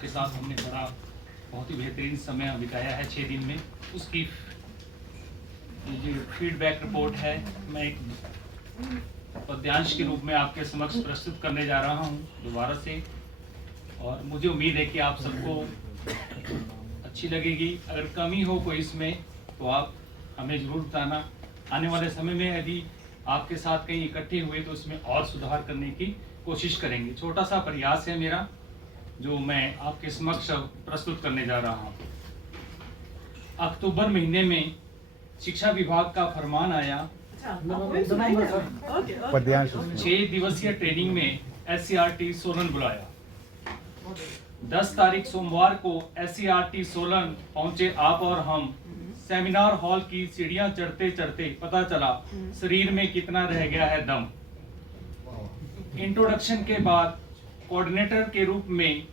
आपके साथ हमने बड़ा बहुत ही बेहतरीन समय बिताया है 6 दिन में। उसकी जो फीडबैक रिपोर्ट है मैं एक पद्यांश के रूप में आपके समक्ष प्रस्तुत करने जा रहा हूं दोबारा से, और मुझे उम्मीद है कि आप सबको अच्छी लगेगी। अगर कमी हो कोई इसमें तो आप हमें ज़रूर बताना। आने वाले समय में यदि आपके साथ कहीं इकट्ठे हुए तो उसमें और सुधार करने की कोशिश करेंगे। छोटा सा प्रयास है मेरा जो मैं आपके समक्ष प्रस्तुत करने जा रहा हूँ। अक्टूबर महीने में शिक्षा विभाग का फरमान आया 6 दिवसीय ट्रेनिंग में SCRT सोलन बुलाया। 10 तारीख सोमवार को SCRT सोलन पहुंचे आप और हम। सेमिनार हॉल की सीढ़ियां चढ़ते चढ़ते पता चला शरीर में कितना रह गया है दम। इंट्रोडक्शन के बाद कोऑर्डिनेटर के रूप में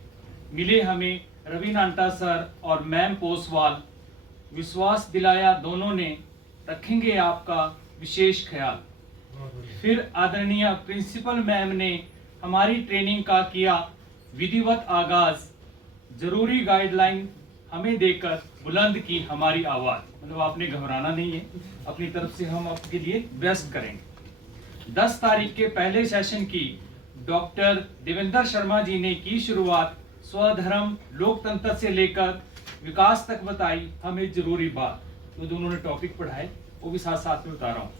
मिले हमें रवि नांटा सर और मैम पोसवाल। विश्वास दिलाया दोनों ने रखेंगे आपका विशेष ख्याल। फिर आदरणीय प्रिंसिपल मैम ने हमारी ट्रेनिंग का किया विधिवत आगाज। जरूरी गाइडलाइन हमें देकर बुलंद की हमारी आवाज। मतलब आपने घबराना नहीं है, अपनी तरफ से हम आपके लिए बेस्ट करेंगे। 10 तारीख के पहले सेशन की डॉक्टर देवेंद्र शर्मा जी ने की शुरुआत। स्वधर्म लोकतंत्र से लेकर विकास तक बताई हमें जरूरी बात। तो जो उन्होंने टॉपिक पढ़ाए वो भी साथ साथ में बता रहा हूँ।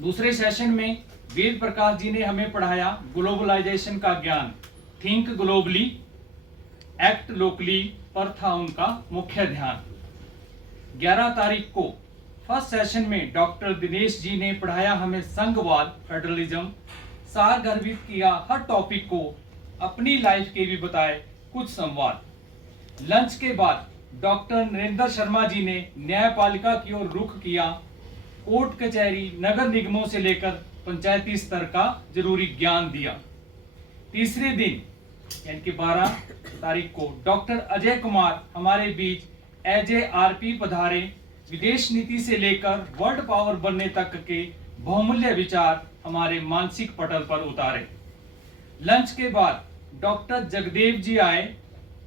दूसरे सेशन में वेद प्रकाश जी ने हमें पढ़ाया ग्लोबलाइजेशन का ज्ञान। थिंक ग्लोबली एक्ट लोकली पर था उनका मुख्य ध्यान। 11 तारीख को फर्स्ट सेशन में डॉक्टर दिनेश जी ने पढ़ाया हमें संघवाद फेडरलिज्म। सार गर्भित किया हर टॉपिक को, अपनी लाइफ के भी बताए कुछ संवाद। लंच के बाद डॉक्टर नरेंद्र शर्मा जी ने न्यायपालिका की ओर रुख किया। कोर्ट कचहरी नगर निगमों से लेकर पंचायती स्तर का जरूरी ज्ञान दिया। तीसरे दिन यानी कि 12 तारीख को डॉक्टर अजय कुमार हमारे बीच एज ए RP पधारे। विदेश नीति से लेकर वर्ल्ड पावर बनने तक के बहुमूल्य विचार हमारे मानसिक पटल पर उतारे। लंच के बाद डॉक्टर जगदेव जी आए।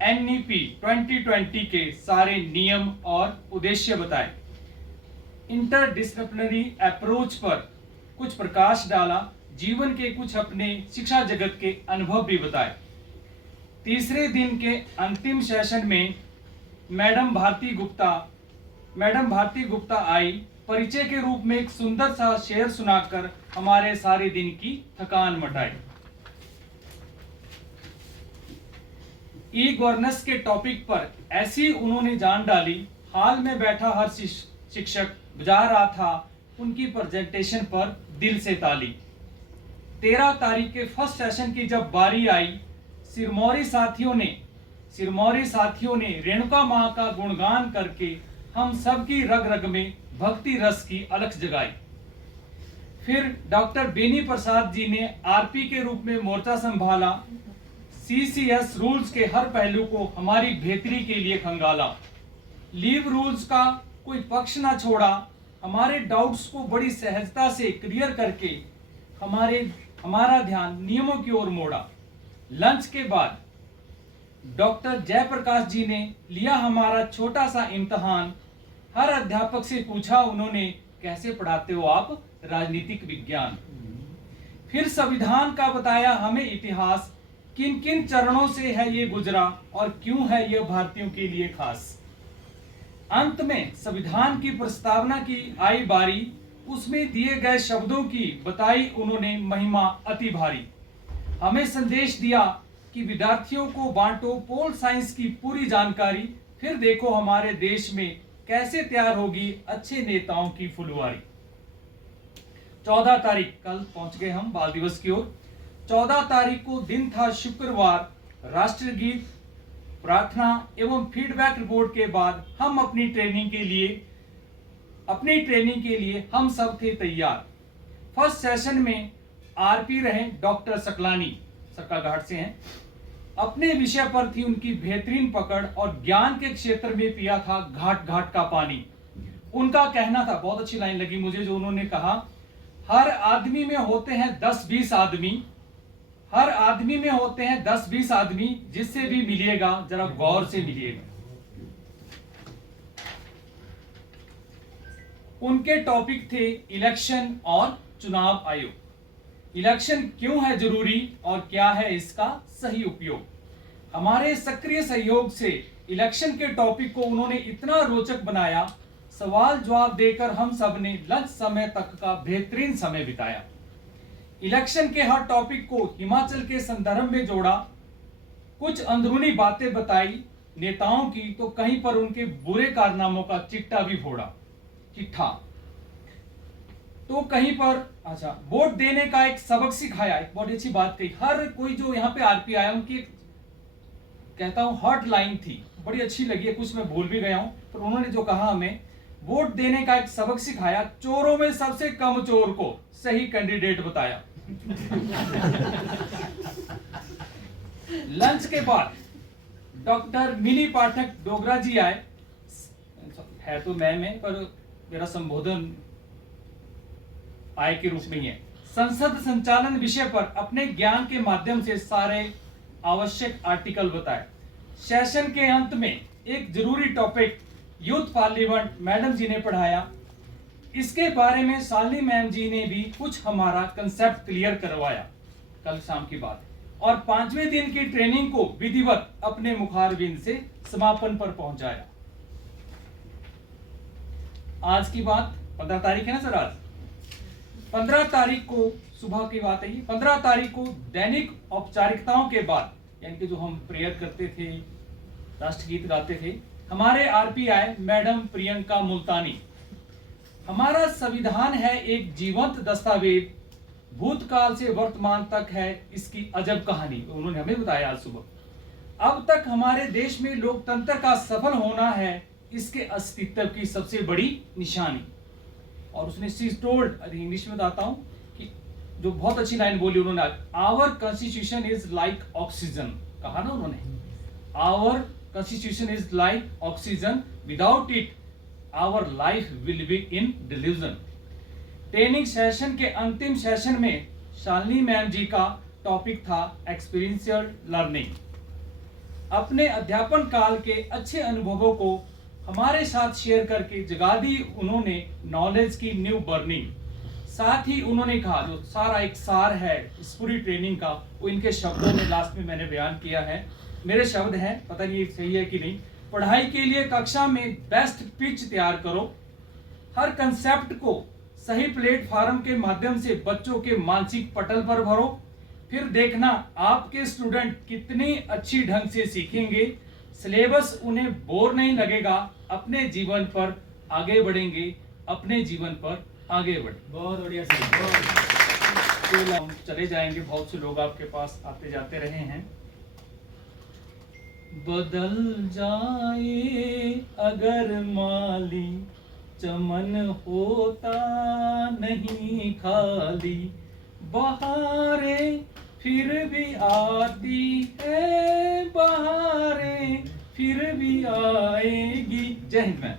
NEP 2020 के सारे नियम और उद्देश्य बताए। इंटरडिसिप्लिनरी अप्रोच पर कुछ प्रकाश डाला। जीवन के कुछ अपने शिक्षा जगत के अनुभव भी बताए। तीसरे दिन के अंतिम सेशन में मैडम भारती गुप्ता आई। परिचय के रूप में एक सुंदर सा शेर सुनाकर हमारे सारे दिन की थकान मिटाई। ई गवर्नेंस के टॉपिक पर ऐसी उन्होंने जान डाली। हाल में बैठा हर शिक्षक बजा रहा था उनकी प्रेजेंटेशन पर दिल से ताली। 13 तारीख के फर्स्ट सेशन की जब बारी आई, सिरमौरी साथियों ने रेणुका माँ का गुणगान करके हम सबकी रग रग में भक्ति रस की अलख जगाई। फिर डॉक्टर बेनी प्रसाद जी ने RP के रूप में मोर्चा संभाला। CCS रूल्स के हर पहलू को हमारी बेहतरी के लिए खंगाला। लीव रूल्स का कोई पक्ष ना छोड़ा। हमारे डाउट्स को बड़ी सहजता से क्लियर करके हमारा ध्यान नियमों की ओर मोड़ा। लंच के बाद डॉक्टर जयप्रकाश जी ने लिया हमारा छोटा सा इम्तिहान। हर अध्यापक से पूछा उन्होंने कैसे पढ़ाते हो आप राजनीतिक विज्ञान। फिर संविधान का बताया हमें इतिहास। किन किन चरणों से है ये गुजरा और क्यों है ये भारतीयों के लिए खास। अंत में संविधान की प्रस्तावना की आई बारी। उसमें दिए गए शब्दों की बताई उन्होंने महिमा अति भारी। हमें संदेश दिया कि विद्यार्थियों को बांटो पोल साइंस की पूरी जानकारी। फिर देखो हमारे देश में कैसे तैयार होगी अच्छे नेताओं की फुलवारी। 14 तारीख कल पहुंच गए हम बाल दिवस की ओर। 14 तारीख को दिन था शुक्रवार। राष्ट्रगीत, प्रार्थना एवं फीडबैक रिपोर्ट के बाद हम अपनी ट्रेनिंग के लिए हम सब थे तैयार। फर्स्ट सेशन में RP रहे डॉक्टर सकलानी, सक्का घाट से हैं। अपने विषय पर थी उनकी बेहतरीन पकड़ और ज्ञान के क्षेत्र में पिया था घाट घाट का पानी। उनका कहना था, बहुत अच्छी लाइन लगी मुझे जो उन्होंने कहा, हर आदमी में होते हैं 10-20 आदमी हर आदमी में होते हैं 10-20 आदमी, जिससे भी मिलिएगा जरा गौर से मिलिएगा। उनके टॉपिक थे इलेक्शन और चुनाव आयोग। इलेक्शन क्यों है जरूरी और क्या है इसका सही उपयोग। हमारे सक्रिय सहयोग से इलेक्शन के टॉपिक को उन्होंने इतना रोचक बनाया, सवाल जवाब देकर हम सब ने लंच समय तक का बेहतरीन समय बिताया। इलेक्शन के हर टॉपिक को हिमाचल के संदर्भ में जोड़ा, कुछ अंदरूनी बातें बताई नेताओं की, तो कहीं पर उनके बुरे कारनामों का चिट्ठा भी फोड़ा, चिट्ठा तो कहीं पर अच्छा वोट देने का एक सबक सिखाया। एक बहुत अच्छी बात कही, हर कोई जो यहाँ पे आरपी आया उनकी कहता हूं हॉटलाइन थी, बड़ी अच्छी लगी है, कुछ मैं भूल भी गया हूं, पर उन्होंने जो कहा हमें वोट देने का एक सबक सिखाया, चोरों में सबसे कम चोर को सही कैंडिडेट बताया। लंच के बाद डॉक्टर मिनी पाठक डोगरा जी आए, है तो मैं में, पर मेरा संबोधन आय के रूप में ही है। संसद संचालन विषय पर अपने ज्ञान के माध्यम से सारे आवश्यक आर्टिकल बताए। सेशन के अंत में एक जरूरी टॉपिक यूथ पार्लियामेंट मैडम जी ने पढ़ाया। इसके बारे में शालिनी मैम जी ने भी कुछ हमारा कंसेप्ट क्लियर करवाया, कल शाम की बात है। और 5वें दिन की ट्रेनिंग को विधिवत अपने मुखारबिंद से समापन पर पहुंचाया। आज की बात 15 तारीख है ना सर, आज 15 तारीख को सुबह की बात है। 15 तारीख को दैनिक औपचारिकताओं के बाद, यानी कि जो हम प्रेयर करते थे, राष्ट्रगीत गाते थे, हमारे आरपीआई मैडम प्रियंका मुल्तानी, हमारा संविधान है एक जीवंत दस्तावेज, भूतकाल से वर्तमान तक है इसकी अजब कहानी, उन्होंने हमें बताया आज सुबह। अब तक हमारे देश में लोकतंत्र का सफल होना है इसके अस्तित्व की सबसे बड़ी निशानी। और उसने शी टोल्ड, इंग्लिश में बताता हूं कि जो बहुत अच्छी लाइन बोली उन्होंने, our constitution is like oxygen, कहा ना उन्होंने, our constitution is like oxygen, without it our life will be in delusion. Training session के अंतिम सेशन में शालिनी मैम जी का टॉपिक था एक्सपीरियंशियल लर्निंग। अपने अध्यापन काल के अच्छे अनुभवों को हमारे साथ शेयर करके जगा दी उन्होंने नॉलेज की न्यू बर्निंग। साथ ही उन्होंने कहा, जो सारा एक सार है इस पूरी ट्रेनिंग का, वो इनके शब्दों में लास्ट में मैंने बयान किया है, मेरे शब्द हैं, पता नहीं सही है कि नहीं। पढ़ाई के लिए कक्षा में बेस्ट पिच तैयार करो, हर कंसेप्ट को सही प्लेटफॉर्म के माध्यम से बच्चों के मानसिक पटल पर भरो, फिर देखना आपके स्टूडेंट कितनी अच्छी ढंग से सीखेंगे, सिलेबस उन्हें बोर नहीं लगेगा, अपने जीवन पर आगे बढ़ेंगे, अपने जीवन पर आगे बढ़े। बहुत बढ़िया सर, हम चले जाएंगे, बहुत से लोग आपके पास आते जाते रहे हैं। बदल जाए अगर माली, चमन होता नहीं खाली, बहारें फिर भी आती है, बहारें फिर भी आएगी। जय हिंद मैम।